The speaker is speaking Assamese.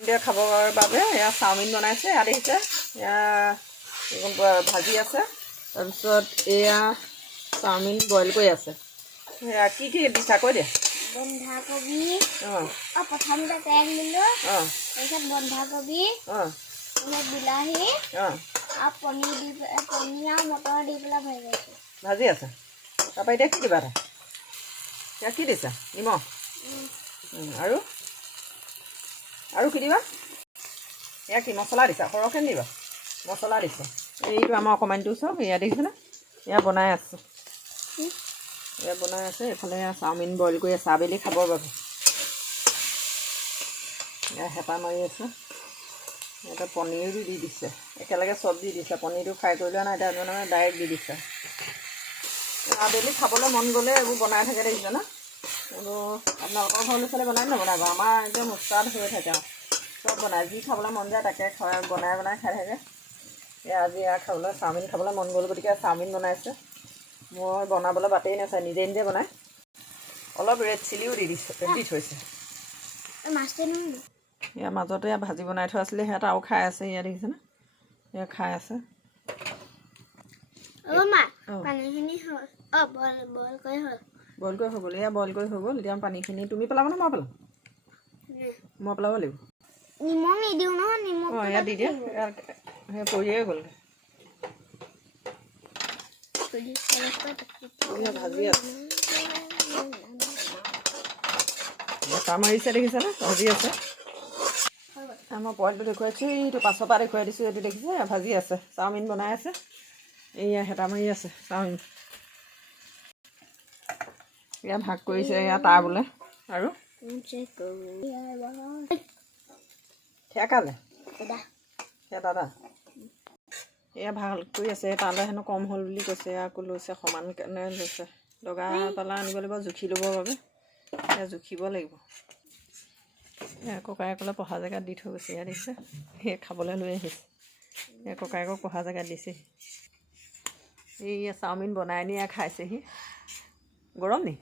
এতিয়া খাবৰ বাবে এয়া চাওমিন বনাইছে। এয়া দেখিছে, এয়া ভাজি আছে। তাৰপিছত এয়া চাওমিন বইল কৰি আছে। এয়া কি দিছা কৈ দিয়া। বন্ধাকবি প্ৰথমতে তেল দিলোঁ, তাৰপিছত বন্ধাকবি, বিলাহী আৰু পনীৰ আৰু মটৰ দি পেলাই ভাজি আছে। তাৰপৰা এতিয়া কি দিবা? এতিয়া কি দিছা? নিমখ আৰু কি দিবা? এয়া কি মছলা দিছা? সৰহকৈ দিবা মছলা দিছা। এইটো আমাৰ অকণমানিটো চব এয়া দেখিছেনে? এয়া বনাই আছে। এইফালে চাওমিন বইল কৰি আছে আবেলি খাবৰ বাবে। এয়া হেঁপাহ মাৰি আছে। এটা পনীৰো দি দিছে, একেলগে চব দি দিছে। পনীৰটো ফ্ৰাই কৰি লোৱা নাই, এতিয়া মানে ডাইৰেক্ট দি দিছে। আবেলি খাবলৈ মন গ'লে এইবোৰ বনাই থাকে দেখিছে ন। এইবোৰ আপোনালোকৰ ঘৰ ল'ৰা ছোৱালী বনাই নবনাব, আমাৰ একদম উস্তাদ হৈ থাকে আৰু চব বনাই। যি খাবলৈ মন যায় তাকে বনাই খাই থাকে। আজি খাবলৈ চাওমিন খাবলৈ মন গ'ল, গতিকে চাওমিন বনাইছে। মই বনাবলৈ বাটেই নাচায়, নিজে নিজে বনাই। অলপ ৰেড চিলিও দি থৈছে। ইয়াৰ মাজতে ভাজি বনাই থোৱা আছিলে, সিহঁত আৰু খাই আছে। ইয়াত দেখিছেনে? এয়া খাই আছে। বইল কৰি হৈ গ'ল। এয়া বইল কৰি হৈ গ'ল। এতিয়া পানীখিনি তুমি পেলাব নে মই পেলাম? মই পেলাব লাগিব। নিমখ নিদিওঁ নহয়, নিমখ ইয়াত দি দিয়া। পৰিয়ে গ'ল। ভাজি আছে। হেঁপাহ মাৰিছে দেখিছেনে? ভাজি আছে। মই পইণ্টটো দেখুৱাইছোঁ, এইটো পাছৰ পৰা দেখুৱাই দিছোঁ। এইটো দেখিছে ভাজি আছে, চাওমিন বনাই আছে। এয়া হেঁপাহ মাৰি আছে চাওমিন। এয়া ভাগ কৰিছে, এয়া তাৰ বোলে। আৰু দাদা এয়া ভাল কৰি আছে। তালৈ হেনো কম হ'ল বুলি কৈছে। আকৌ লৈছে সমান কেনে লৈছে। দগা পালা আনিব লাগিব জুখি ল'বৰ বাবে। এয়া জুখিব লাগিব। ককায়েকলৈ পঢ়া জেগাত দি থৈ গৈছে। ইয়াত দেখিছে, সেই খাবলৈ লৈ আহিছে। ককায়েকক পঢ়া জেগাত দিছে। এই চাওমিন বনাই নি খাইছেহি। গৰম নি?